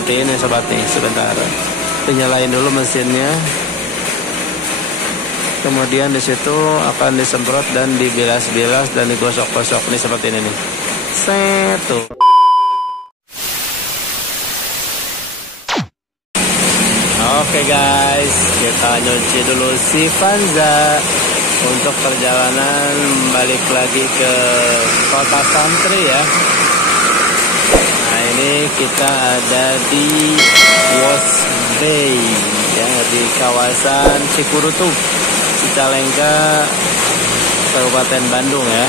seperti ini sobat nih. Sebentar, dinyalain dulu mesinnya. Kemudian di situ akan disemprot dan dibilas-bilas dan digosok-gosok nih seperti ini nih. Set tuh. Oke guys, kita nyuci dulu si Vanza untuk perjalanan balik lagi ke kota santri ya. Nah ini kita ada di Wash Bay ya, di kawasan Cikurutu, Cicalengka, Kabupaten Bandung ya.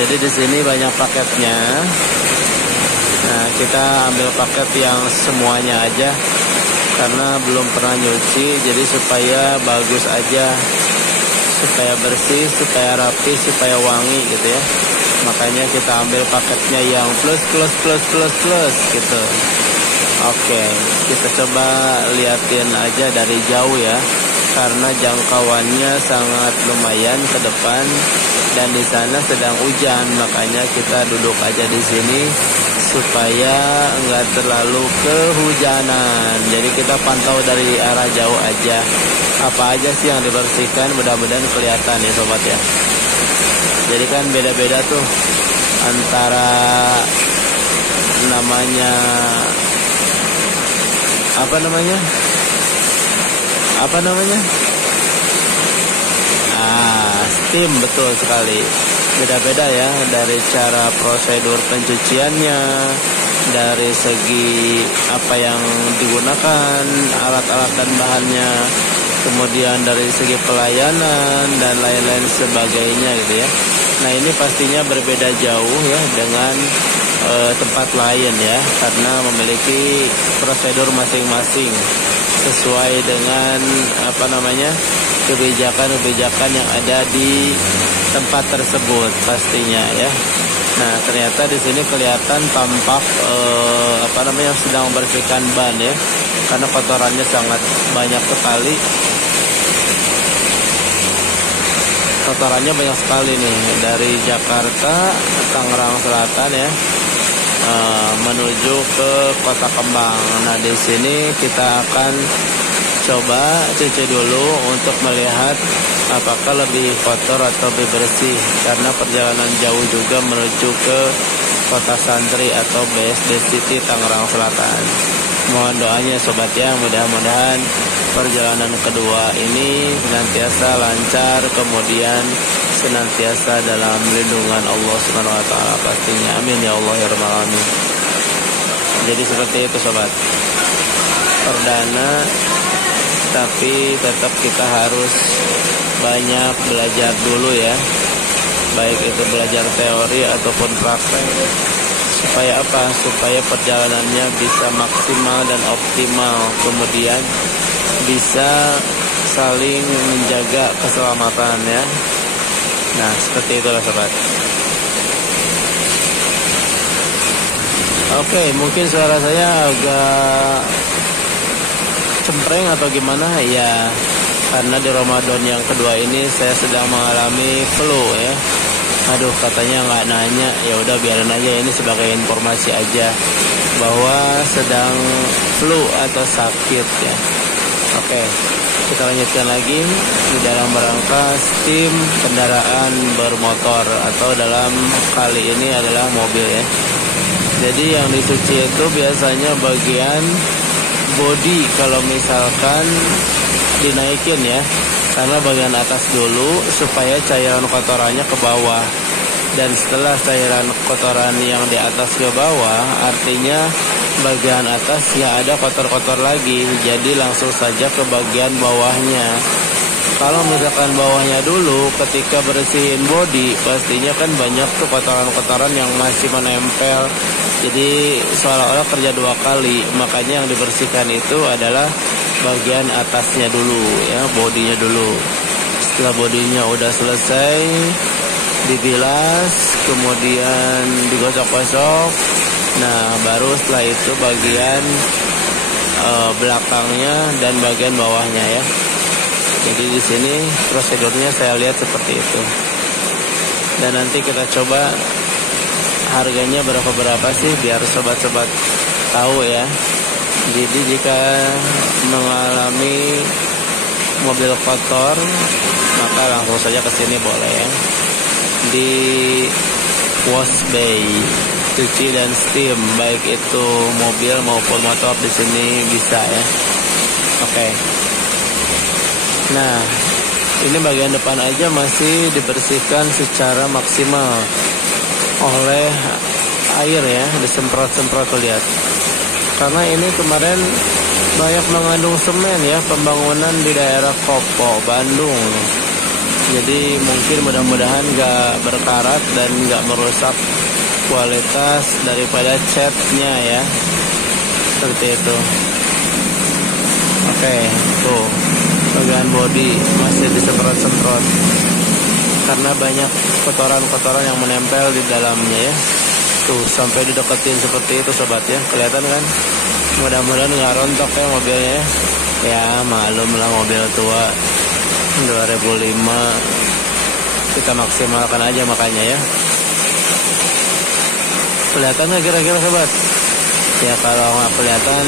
Jadi di sini banyak paketnya. Nah, kita ambil paket yang semuanya aja karena belum pernah nyuci, jadi supaya bagus aja, supaya bersih, supaya rapi, supaya wangi gitu ya. Makanya kita ambil paketnya yang plus gitu. Oke, kita coba liatin aja dari jauh ya, karena jangkauannya sangat lumayan ke depan dan di sana sedang hujan, makanya kita duduk aja di sini supaya enggak terlalu kehujanan. Jadi kita pantau dari arah jauh aja. Apa aja sih yang dibersihkan, mudah-mudahan kelihatan ya sobat ya. Jadi kan beda-beda tuh antara namanya apa namanya? Steam, betul sekali. Beda-beda ya dari cara prosedur pencuciannya, dari segi apa yang digunakan, alat-alat dan bahannya, kemudian dari segi pelayanan dan lain-lain sebagainya gitu ya. Nah ini pastinya berbeda jauh ya dengan tempat lain ya, karena memiliki prosedur masing-masing sesuai dengan kebijakan-kebijakan yang ada di tempat tersebut pastinya ya. Nah ternyata di sini kelihatan tampak sedang membersihkan ban ya, karena kotorannya sangat banyak sekali. Kotorannya banyak sekali nih dari Jakarta, Tangerang Selatan ya, menuju ke Kota Kembang. Nah di sini kita akan coba cuci dulu untuk melihat apakah lebih kotor atau lebih bersih, karena perjalanan jauh juga menuju ke Kota Santri atau BSD City Tangerang Selatan. Mohon doanya sobat ya, mudah-mudahan perjalanan kedua ini senantiasa lancar, kemudian senantiasa dalam lindungan Allah Subhanahu wa taala pastinya. Amin ya Allah ya rabbal alamin. Jadi seperti itu sobat. Perdana, tapi tetap kita harus banyak belajar dulu ya, baik itu belajar teori ataupun praktek. Supaya apa? Supaya perjalanannya bisa maksimal dan optimal, kemudian bisa saling menjaga keselamatan ya. Nah seperti itulah sobat. Oke, mungkin suara saya agak cempreng atau gimana ya, karena di Ramadan yang kedua ini saya sedang mengalami flu ya. Aduh, katanya nggak nanya, ya udah biarin aja, ini sebagai informasi aja bahwa sedang flu atau sakit ya. Oke, kita lanjutkan lagi di dalam rangka STEAM kendaraan bermotor, atau dalam kali ini adalah mobil ya. Jadi yang dicuci itu biasanya bagian bodi kalau misalkan dinaikin ya, karena bagian atas dulu supaya cairan kotorannya ke bawah. Dan setelah cairan kotoran yang di atas ke bawah, artinya bagian atas ya ada kotor-kotor lagi, jadi langsung saja ke bagian bawahnya. Kalau misalkan bawahnya dulu, ketika bersihin bodi, pastinya kan banyak tuh kotoran-kotoran yang masih menempel. Jadi seolah-olah kerja dua kali. Makanya yang dibersihkan itu adalah bagian atasnya dulu ya, bodinya dulu. Setelah bodinya udah selesai, dibilas, kemudian digosok-gosok. Nah baru setelah itu bagian belakangnya dan bagian bawahnya ya. Jadi di sini prosedurnya saya lihat seperti itu. Dan nanti kita coba harganya berapa sih biar sobat-sobat tahu ya. Jadi jika mengalami mobil kotor maka langsung saja ke sini boleh ya. Di wash bay, cuci dan steam baik itu mobil maupun motor di sini bisa ya. Oke. Nah, ini bagian depan aja masih dibersihkan secara maksimal oleh air ya, disemprot-semprot lihat. Karena ini kemarin banyak mengandung semen ya, pembangunan di daerah Kopo, Bandung. Jadi mungkin mudah-mudahan gak berkarat dan gak merusak kualitas daripada catnya ya. Seperti itu. Oke, tuh bagian bodi masih disemprot-semprot karena banyak kotoran-kotoran yang menempel di dalamnya ya. Tuh sampai dideketin seperti itu sobat ya, kelihatan kan? Mudah-mudahan nggak rontok ya mobilnya ya. Ya malum lah mobil tua 2005, kita maksimalkan aja makanya ya. Kelihatan nggak kira-kira sobat? Ya kalau nggak kelihatan,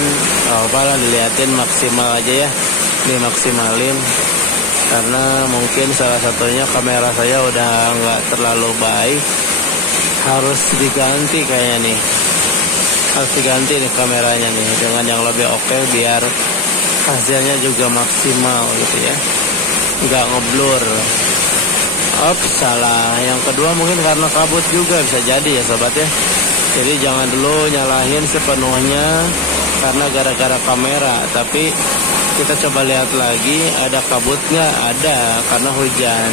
apalah dilihatin maksimal aja ya, dimaksimalin. Karena mungkin salah satunya kamera saya udah nggak terlalu baik, harus diganti kayaknya nih. Harus diganti nih kameranya nih dengan yang lebih oke biar hasilnya juga maksimal gitu ya, nggak ngeblur. Salah. Yang kedua mungkin karena kabut juga bisa jadi ya sobat ya. Jadi jangan dulu nyalahin sepenuhnya karena gara-gara kamera, tapi kita coba lihat lagi ada kabut nggak? Ada, karena hujan.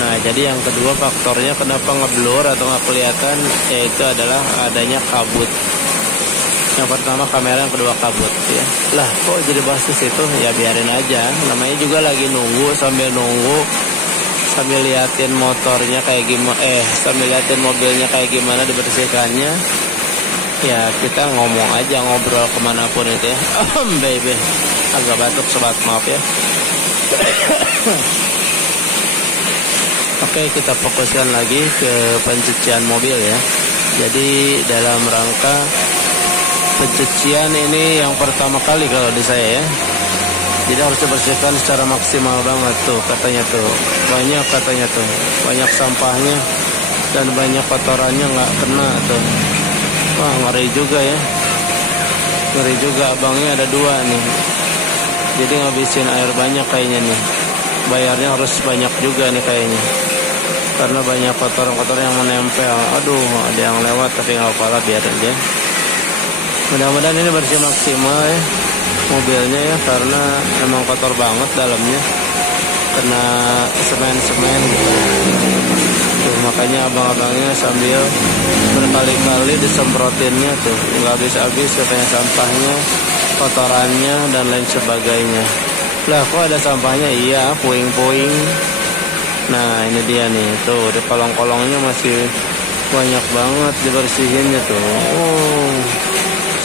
Nah jadi yang kedua faktornya kenapa ngeblur atau nggak kelihatan, yaitu adalah adanya kabut. Yang pertama kamera, yang kedua kabut ya. Lah kok jadi bahas ke situ? Ya biarin aja, namanya juga lagi nunggu, sambil nunggu sambil liatin motornya kayak gimana, sambil liatin mobilnya kayak gimana dibersihkannya. Ya kita ngomong aja, ngobrol kemanapun itu ya. Baby, agak batuk sobat, maaf ya. Oke, kita fokuskan lagi ke pencucian mobil ya. Jadi dalam rangka pencucian ini yang pertama kali kalau di saya ya. Jadi harus dibersihkan secara maksimal banget tuh katanya tuh. Banyak katanya tuh, banyak sampahnya dan banyak kotorannya nggak kena tuh. Wah ngeri juga ya. Ngeri juga, abangnya ada 2 nih. Jadi ngabisin air banyak kayaknya nih. Bayarnya harus banyak juga nih kayaknya. Karena banyak kotoran-kotoran yang menempel. Aduh, ada yang lewat tapi nggak apa-apa, biar aja. Mudah-mudahan ini bersih maksimal ya mobilnya ya, karena emang kotor banget dalamnya, kena semen-semen gitu. Tuh, makanya abang-abangnya sambil berkali-kali disemprotinnya tuh, nggak habis-habis katanya sampahnya, kotorannya dan lain sebagainya. Lah kok ada sampahnya? Iya, puing-puing. Nah ini dia nih, tuh di kolong-kolongnya masih banyak banget dibersihinnya tuh.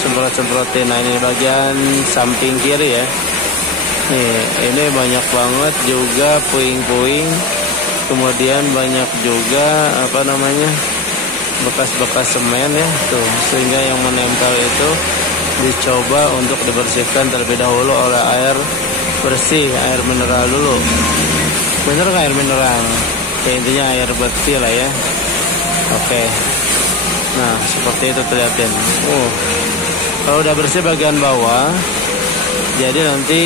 Semprot-semprotin. Nah ini bagian samping kiri ya. Nih ini banyak banget juga puing-puing. Kemudian banyak juga bekas-bekas semen ya tuh, sehingga yang menempel itu dicoba untuk dibersihkan terlebih dahulu oleh air bersih, air mineral dulu. Bener nggak air mineral? Ya, intinya air bersih lah ya. Oke. Nah seperti itu terlihatin. Kalau udah bersih bagian bawah, jadi nanti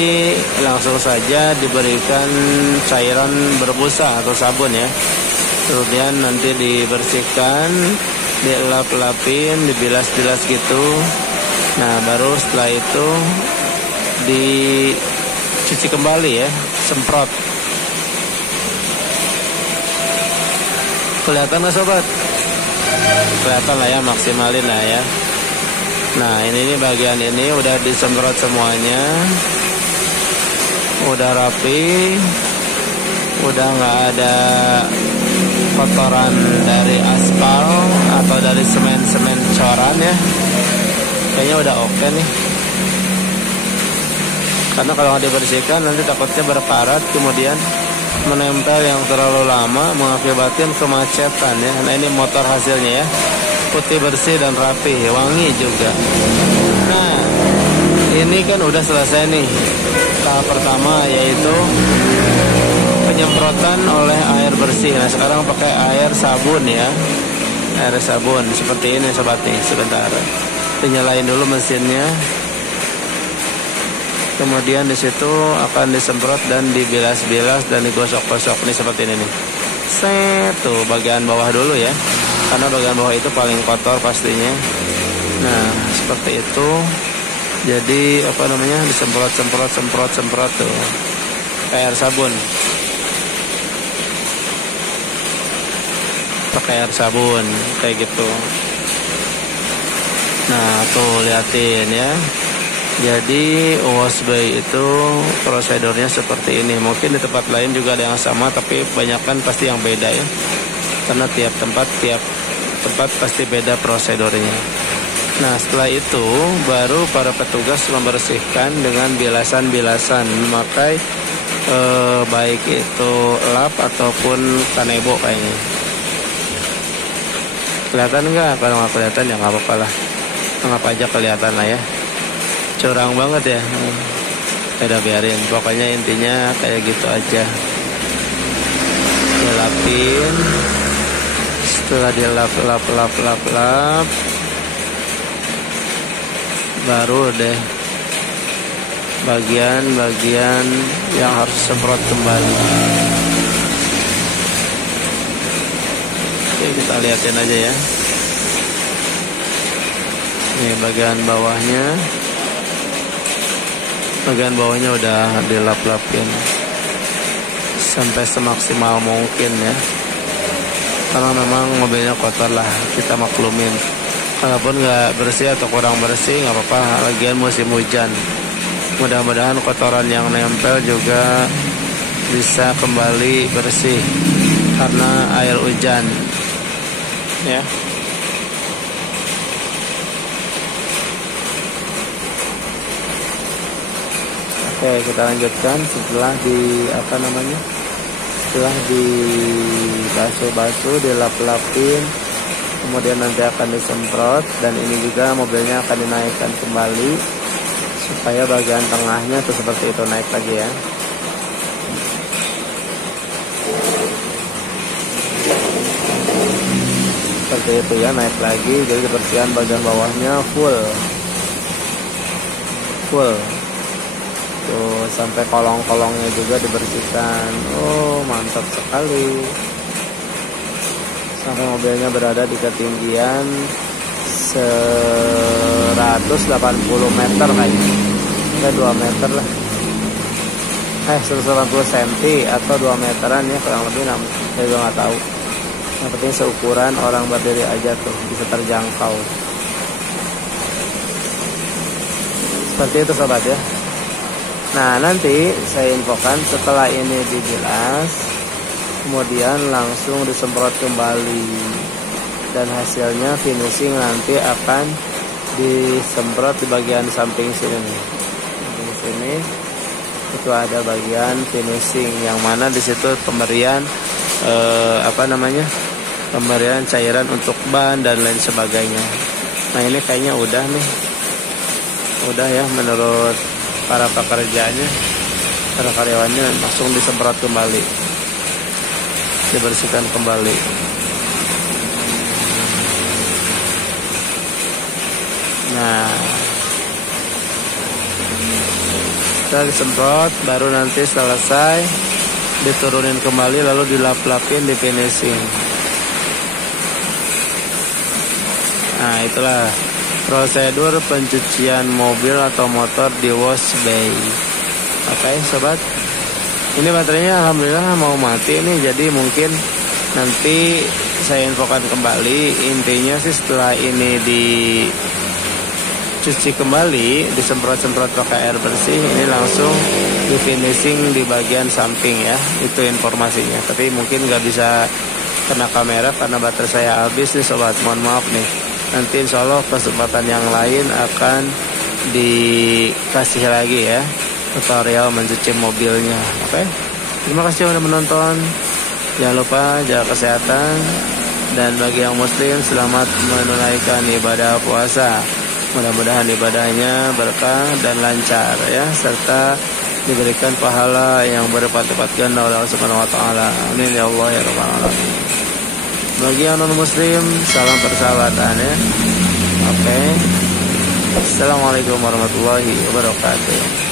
langsung saja diberikan cairan berbusa atau sabun ya. Kemudian nanti dibersihkan, dilap-lapin, dibilas-bilas gitu. Nah baru setelah itu dicuci kembali ya, semprot. Kelihatan nggak sobat? Kelihatan lah ya, maksimalin lah ya. Nah ini bagian ini udah disemprot semuanya, udah rapi, udah nggak ada kotoran dari aspal atau dari semen-semen coran ya. Kayaknya udah oke nih. Karena kalau nggak dibersihkan nanti takutnya berkarat, kemudian menempel yang terlalu lama mengakibatkan kemacetan ya. Nah ini motor hasilnya ya. putih bersih dan rapi, wangi juga. Nah, ini kan udah selesai nih tahap pertama, yaitu penyemprotan oleh air bersih. Nah, sekarang pakai air sabun ya, air sabun seperti ini sobat nih. Sebentar, dinyalain dulu mesinnya. Kemudian di situ akan disemprot dan dibilas-bilas dan digosok-gosok nih seperti ini nih. Tuh bagian bawah dulu ya, karena bagian bawah itu paling kotor pastinya. Nah seperti itu. Jadi apa namanya, disemprot tuh pakai air sabun. Pakai air sabun kayak gitu. Nah tuh liatin ya. Jadi wash bay itu prosedurnya seperti ini. Mungkin di tempat lain juga ada yang sama, tapi kebanyakan pasti yang beda ya. Karena tiap tempat pasti beda prosedurnya. Nah setelah itu baru para petugas membersihkan dengan bilasan-bilasan, memakai baik itu lap ataupun kanebo kayaknya. Kelihatan nggak? Kalau nggak kelihatan ya nggak apa-apa lah. Anggap aja kelihatan lah ya. Curang banget ya. Udah biarin. Pokoknya intinya kayak gitu aja. Dilapin. Setelah dilap, baru deh bagian-bagian yang harus semprot kembali. Oke, kita lihatin aja ya. Ini bagian bawahnya. Bagian bawahnya udah dilap-lapin sampai semaksimal mungkin ya. Karena memang mobilnya kotor lah, kita maklumin. Kalaupun nggak bersih atau kurang bersih nggak apa-apa, lagian musim hujan. Mudah-mudahan kotoran yang nempel juga bisa kembali bersih karena air hujan ya. Oke, kita lanjutkan setelah setelah dibasuh-basuh, dilap-lapin, kemudian nanti akan disemprot, dan ini juga mobilnya akan dinaikkan kembali supaya bagian tengahnya tuh seperti itu naik lagi ya. Seperti itu ya, naik lagi, jadi kebersihan bagian bawahnya full. Tuh sampai kolong-kolongnya juga dibersihkan. Oh mantap sekali. Sampai mobilnya berada di ketinggian 180 meter kayaknya. Kayak 2 meter lah. 180 cm atau 2 meteran ya kurang lebih, saya juga nggak tahu. Yang penting seukuran orang berdiri aja tuh bisa terjangkau. Seperti itu sobat ya. Nah nanti saya infokan setelah ini dibilas, kemudian langsung disemprot kembali, dan hasilnya finishing nanti akan disemprot di bagian samping sini nih. Di sini itu ada bagian finishing, yang mana di situ pemberian pemberian cairan untuk ban dan lain sebagainya. Nah ini kayaknya udah nih, udah ya menurut para pekerjanya, para karyawannya, langsung disemprot kembali, dibersihkan kembali. Nah setelah disemprot baru nanti selesai diturunin kembali, lalu dilap-lapin, di finishing. Nah itulah prosedur pencucian mobil atau motor di wash bay. Oke sobat, ini baterainya alhamdulillah mau mati nih, jadi mungkin nanti saya infokan kembali. Intinya sih setelah ini dicuci kembali, disemprot-semprot pakai air bersih, ini langsung di finishing di bagian samping ya. Itu informasinya, tapi mungkin nggak bisa kena kamera karena baterai saya habis nih sobat, mohon maaf nih. Nanti insya Allah kesempatan yang lain akan dikasih lagi ya tutorial mencuci mobilnya. Oke, terima kasih sudah menonton. Jangan lupa jaga kesehatan Dan bagi yang muslim, selamat menunaikan ibadah puasa. Mudah-mudahan ibadahnya berkah dan lancar ya, serta diberikan pahala yang berlipat-lipat ganda oleh Allah Subhanahu wa taala. Amin ya Allah ya rabbal alamin. Bagi yang non muslim, salam persahabatan ya. Oke. Assalamualaikum warahmatullahi wabarakatuh.